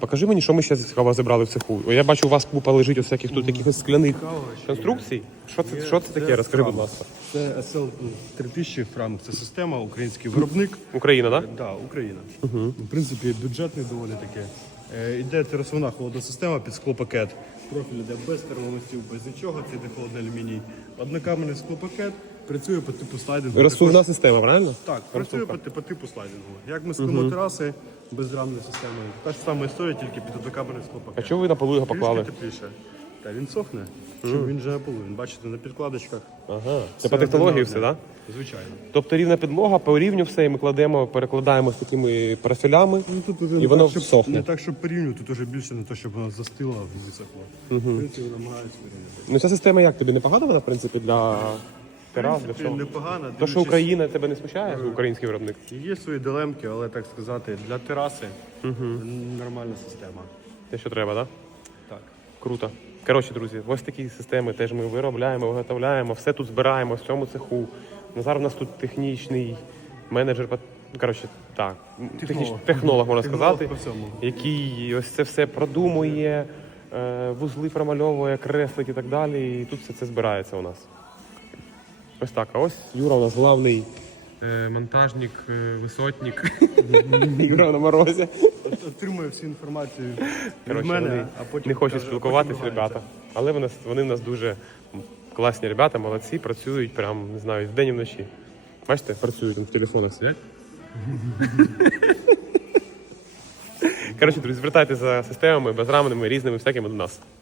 покажи мені, що ми ще цікаво зібрали в цеху. Я бачу, у вас купа лежить ось всяких тут якихось скляних конструкцій. Що це таке? Розкажи, будь ласка. Це SL 3000 Франк. Це система, український виробник. Україна, так? Да, Україна. В принципі, бюджетний доволі таке. Іде терасована холодна система під склопакет. Профіль іде без термомостів, без нічого. Це йде холодний алюміній. Однокамерний склопакет. Працює по типу слайдингу. Розсувна система, правильно? Так, працює по типу слайдингу. Як ми склимо тераси безрамною системою. Та ж сама історія, тільки під однокамерний склопакет. А чого ви на полу його поклали? Трішки тепліше. Та він сохне, щоб він вже на полу. Він, бачите, на підкладочках. Ага. Це по технології все, так? Звичайно. Тобто рівна підлога, по рівню все, і ми кладемо, перекладаємо з такими профілями, Ну, тут уже і не воно так, щоб, сохне. не так, щоб порівнювати, тут уже більше не те, щоб воно застило, висохло. В принципі, намагається порівняти. Ну ця система як тобі? Непогана вона, в принципі, для терас, для принципі, всього? непогано. То, що Україна тебе не смущає, український виробник? Є свої дилемки, але, так сказати, для тераси нормальна система. Те, що треба, так? Так. Круто. Коротше, друзі, ось такі системи теж ми виробляємо, виготовляємо, все тут збираємо в цьому цеху. Назар у нас тут технічний менеджер, коротше, так, технолог, можна сказати, по всьому. який ось це все продумує, вузли промальовує, креслить і так далі. І тут все це збирається у нас. Ось так. А ось Юра у нас главний монтажник, висотник. Юра на морозі. Отримує всю інформацію від Коротше, мене, вони а потім не хочуть каже, спілкуватися, потім ребята. Але вони в нас дуже класні ребята, молодці, працюють прям, не знаю, вдень і вночі. Бачите, працюють в телефонах сидять. Коротше, друзі, звертайтеся за системами, безрамними, різними, всякими до нас.